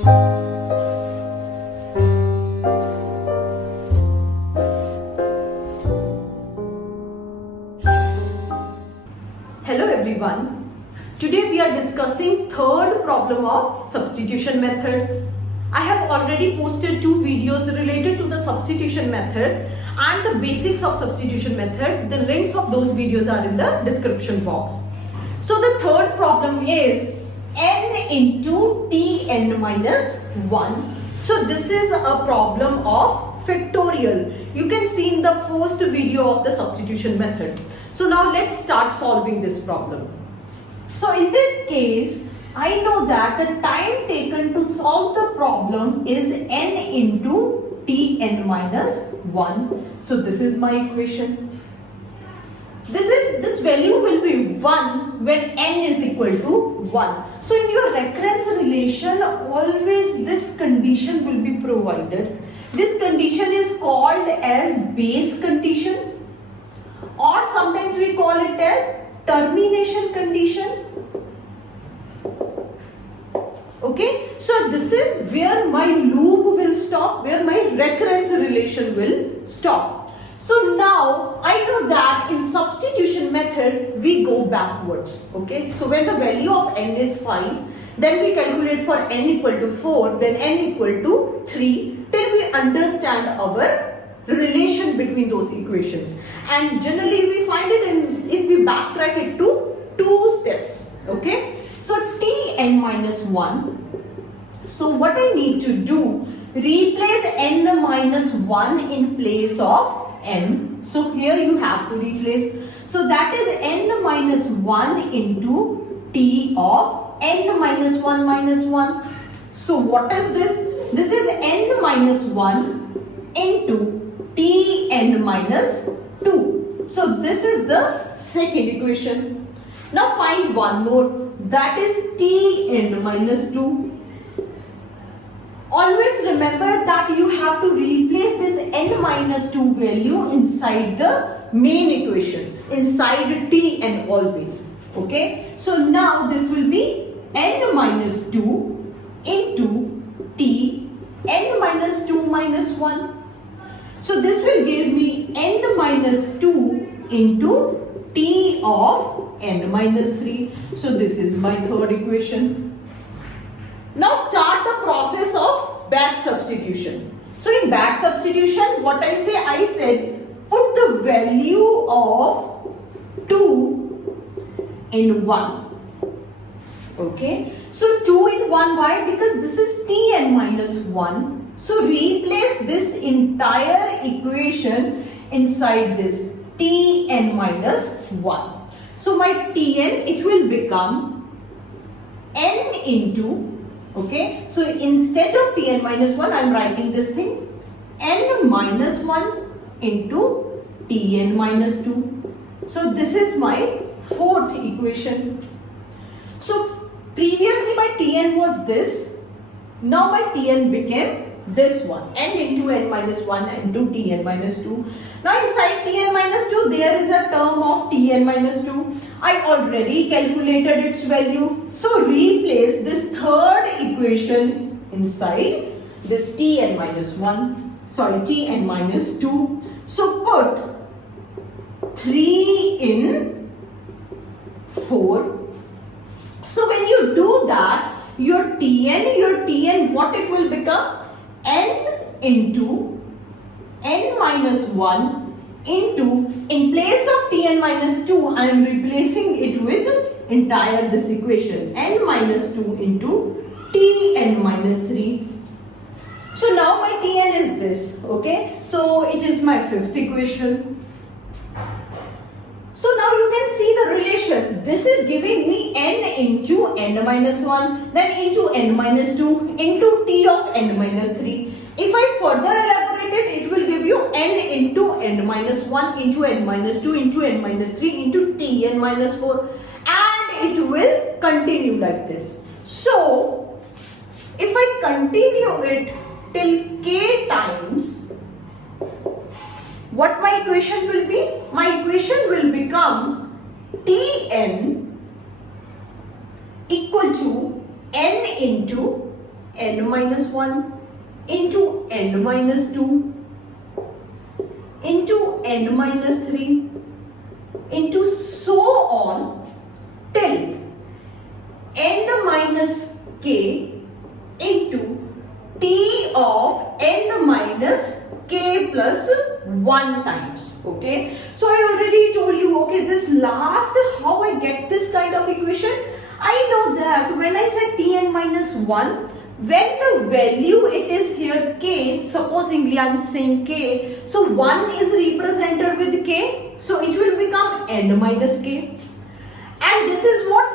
Hello everyone. Today we are discussing third problem of substitution method. I have already posted two videos related to the substitution method and the basics of substitution method. The links of those videos are in the description box. So the third problem is n into Tn minus 1. So this is a problem of factorial. You can see in the first video of the substitution method. So now let's start solving this problem. So in this case, I know that the time taken to solve the problem is n into Tn minus 1. So this is my equation. This value will be 1 when n is equal to 1. So in your recurrence relation, always this condition will be provided. This condition is called as base condition, or sometimes we call it as termination condition. Okay, so this is where my loop will stop, where my recurrence relation will stop. So now I know that in substitution method we go backwards. Okay, so when the value of n is 5, then we calculate for n equal to 4, then n equal to 3, till we understand our relation between those equations. And generally we find it in, if we backtrack it to 2 steps. Okay, so Tn minus 1. So what I need to do, replace n minus 1 in place of n. So here you have to replace. So that is n minus 1 into T of n minus 1 minus 1. So what is this? This is n minus 1 into Tn minus 2. So this is the second equation. Now find one more, that is Tn minus 2. Always remember that you have to replace this n minus 2 value inside the main equation, inside Tn always. Okay, so now this will be n minus 2 into T n minus 2 minus 1. So this will give me n minus 2 into T of n minus 3. So this is my third equation. Now start the process of back substitution. So in back substitution, what I say? I said put the value of 2 in 1. Okay. So 2 in 1, why? Because this is Tn minus 1. So replace this entire equation inside this Tn minus 1. So my Tn, it will become n into, okay, so instead of Tn minus 1, I am writing this thing, n minus 1 into Tn minus 2. So this is my fourth equation. So previously my Tn was this, now my Tn became this one, n into n minus 1 into Tn minus 2. Now inside Tn minus 2 there is a term of Tn minus 2. I already calculated its value. So replace this third equation inside this Tn minus 2. So put 3 in 4. So when you do that, your Tn, what it will become? N into n minus 1 into, in place of Tn minus 2, I am replacing it with entire this equation, n minus 2 into Tn minus 3. So now my Tn is this, okay. So it is my fifth equation. So now you can see the relation. This is giving me n into n minus 1, then into n minus 2, into T of n minus 3. If I further elaborate it, it will give you n into n minus 1 into n minus 2 into n minus 3 into Tn minus 4, and it will continue like this. So if I continue it till k times, what my equation will be? My equation will become Tn equal to n into n minus 1 into n minus 2 into n minus 3 into so on till n minus k into t of n minus k plus 1 times. Okay, so I already told you, okay, this last, how I get this kind of equation. I know that when I said Tn minus 1, when the value it is here k, supposingly I am saying k, so 1 is represented with k, so it will become n minus k. And this is what?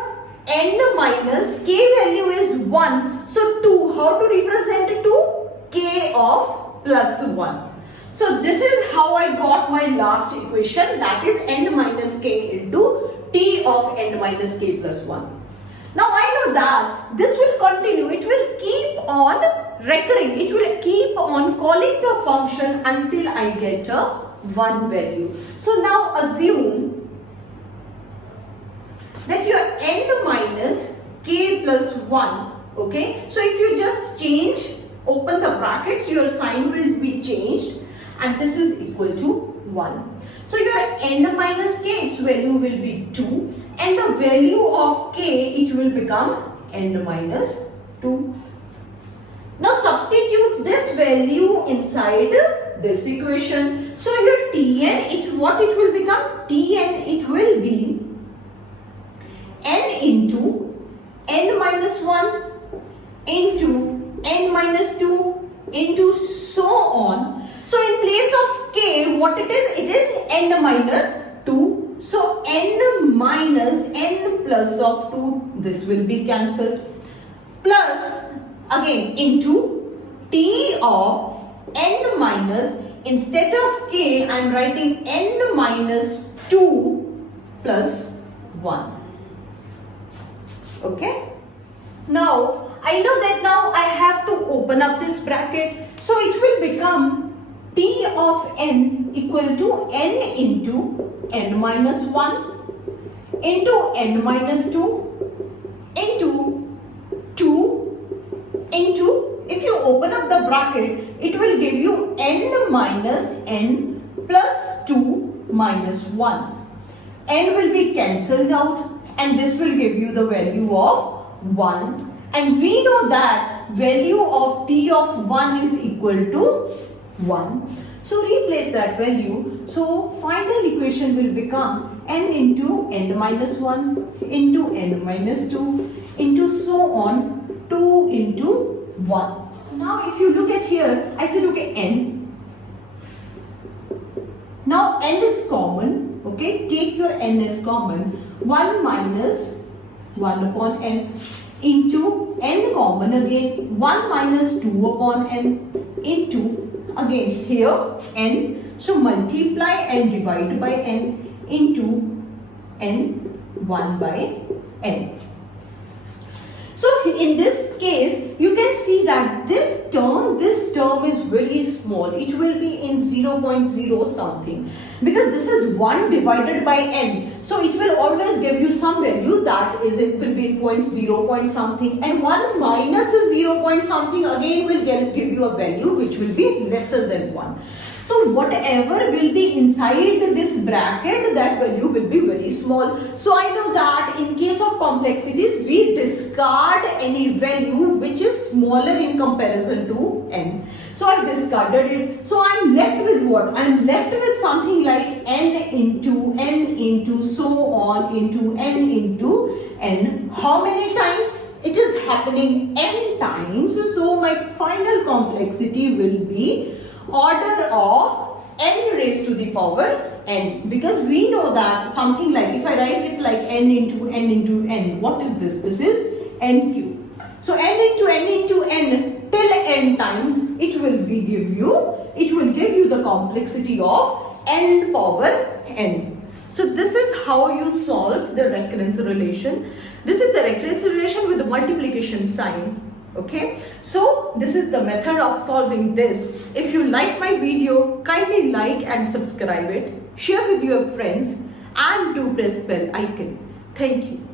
N minus k value is 1, so 2, how to represent 2? K of plus 1. So this is how I got my last equation, that is n minus k into t of n minus k plus 1. Now I know that this will continue, it will keep on recurring, it will keep on calling the function until I get a 1 value. So now assume that your n minus k plus 1, okay, so if you just change, open the brackets, your sign will be changed and this is equal to 1. So your n minus k, its value will be 2 and the value of k, it will become n minus 2. Now substitute this value inside this equation. So your Tn, it's what it will become? Tn, it will be n into n minus 1 into n minus 2 into so on. So in place of k, what it is? It is n minus 2. So n minus n plus of 2, this will be cancelled. Plus again into t of n minus, instead of k, I am writing n minus 2 plus 1. Okay. Now I know that now I have to open up this bracket. So it will become t of n equal to n into n minus 1 into n minus 2 into 2 into, if you open up the bracket, it will give you n minus n plus 2 minus 1. N will be cancelled out and this will give you the value of 1. And we know that value of t of 1 is equal to 1. So replace that value. So final equation will become n into n minus 1 into n minus 2 into so on 2 into 1. Now if you look at here, I said okay, n. Now n is common, okay, take your n as common, 1 minus 1 upon n into n common again, 1 minus 2 upon n into again here n, so multiply and divide by n into n 1 by n. So in this case you can see that this term is very small, it will be in 0.0 something, because this is 1 divided by n, so it will always give you some value, that is it will be 0 point something, and 1 minus 0 point something again will give you a value which will be lesser than 1. So whatever will be inside this bracket, that value will be very small. So I know that in case of complexities, we discard any value which is smaller in comparison to n. So I discarded it. So I am left with what? I am left with something like n into so on into n into n. How many times? It is happening n times. So my final complexity will be order of n raised to the power n, because we know that something like, if I write it like n into n, what is this? This is n cube. So n into n till n times, it will give you the complexity of n power n. So this is how you solve the recurrence relation. This is the recurrence relation with the multiplication sign. Okay, so this is the method of solving this. If you like my video, kindly like and subscribe it, share with your friends and do press bell icon. Thank you.